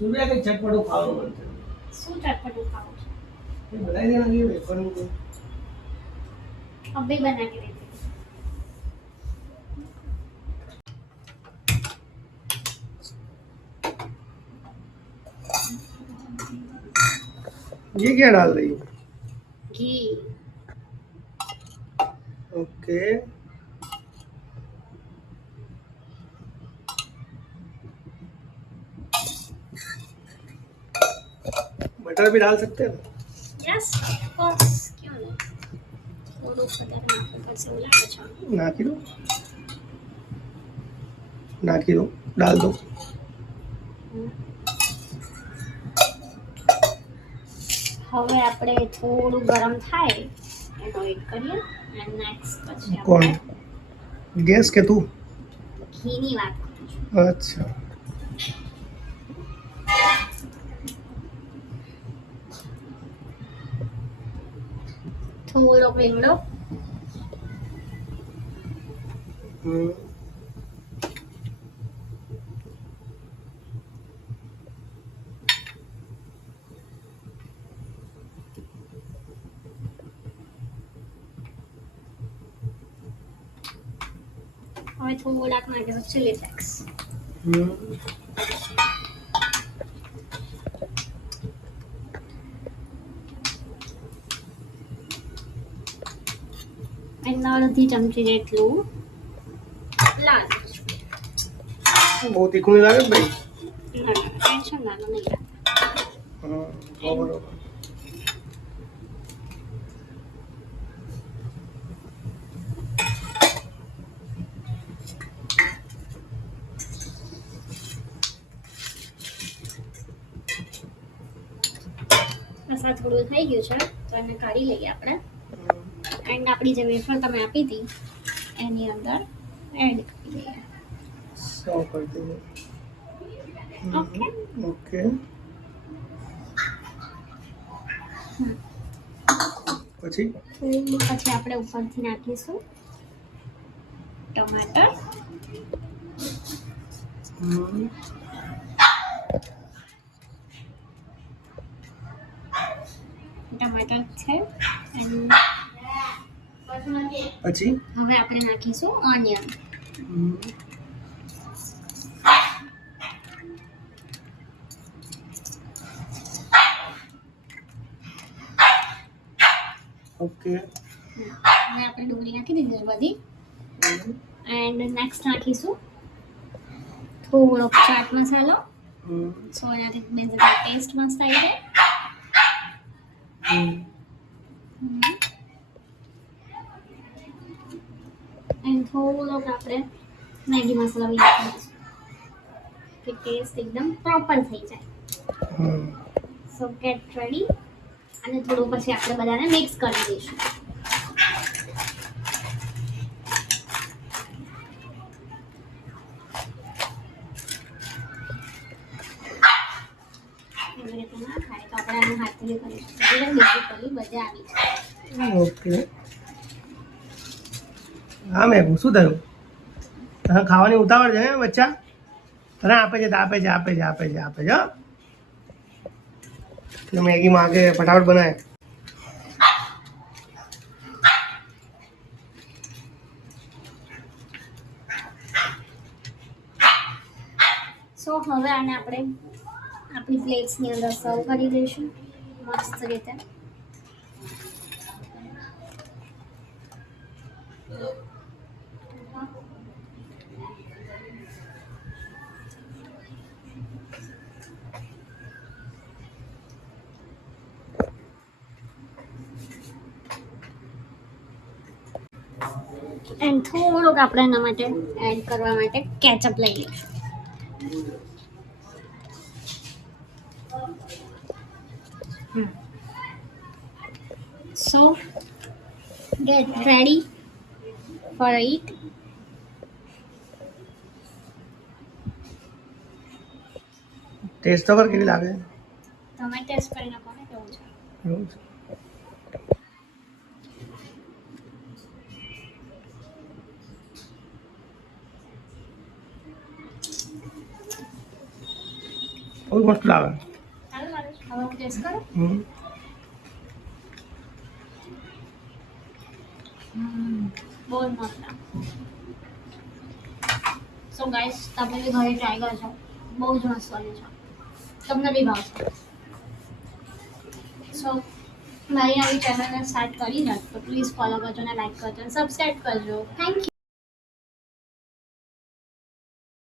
सूर्या के चटपटो खाओ बोलते हैं। શું ચટપટું ખાવું છે? ये बताई देना कि वेफर में तो અભી બના કે દેતી ये क्या डाल रही हो? ઘી ओके बटर भी डाल सकते हैं યસ ઓફકોર્સ ક્यों નહીં થોડું બટર નાખવું પડશે એવું લાગે છે नाकी दो डाल दो હવે આપણે થોડું ગરમ થાય એનો વેઇટ કરીએ એન્ડ નેક્સ્ટ પછી कौन આપણે गैस के तू ઘીની વાત કરું છું अच्छा થોડો લીમડો हम्म, હવે થોડાક નાખીશું ચીલી ફ્લેક્સ हम्म, એન્ડ અડધી ચમચી જેટલું લાલ મરચું बहुत तीखू नहीं लगे भाई ના ના ટેન્શન ના નહીં हाँ, बराबर। બસ આ થોડું થઈ ગયું છે તો એને કાઢી લઈએ આપણે એન્ડ આપણી જે વેફર તમે આપી હતી એની અંદર એડ કરી દઈએ सौ कर देंगे ઓકે ओके પછી થોડું પછી આપણે ઉપરથી નાખીશું ટમાટર હમ, ટમાટર છે એન્ડ પછી હવે આપણે નાખીશું ઓનિયન હમ, ઓકે હવે આપણે ડુંગળી નાખી દીધી બધી હમ, એન્ડ નેક્સ્ટ નાખીશું થોડો ચાટ મસાલો હમ, સો એનાથી બેઝિકલી ટેસ્ટ મસ્ત આવી જાય હમ, એન્ડ થોડોક આપણે મેગી મસાલા બી નાખી દઈશું કે ટેસ્ટ એકદમ પ્રોપર થઈ જાય હમ, સો ગેટ રેડી અને થોડું પછી આપણે બધાને મિક્સ કરી દઈશું એવી રીતે ના થાય તો આપણે આનું હાથથી કરીશું બેઝિકલી મજા આવી જાય ઓકે હા મેં શું થયું તને ખાવાની ઉતાવળ છે હે બચ્ચા તને આપે છે તો આપે છે આપે છે આપે છે આપે છે હો? એટલે મેગી માગે ફટાફટ બનાય સો હવે આને આપણે આપણી પ્લેટ્સની અંદર સર્વ કરી દઈશું મસ્ત રીતે એન્ડ થોડુંક આપણે એના માટે એડ કરવા માટે કેચઅપ લઈ લઈશું so get ready for it taste તો કર કેવી લાગે તમે ટેસ્ટ કરીને કોને કેવું છે એવું છે બહુ મસ્ત લાગે. સારું લાગે છે. હવે હું ટેસ્ટ કરું. બહુ જ મસ્ત લાગે. સો ગાઈસ તમે બી ઘરે ટ્રાય કરજો. બહુ જ મસ્ત બને છે. તમને બી ભાવશે. સો મારી આવી ચેનલને સ્ટાર્ટ કરી છે તો પ્લીઝ ફોલો કરજો અને લાઈક કરજો અને સબસ્ક્રાઈબ કરજો. Thank you.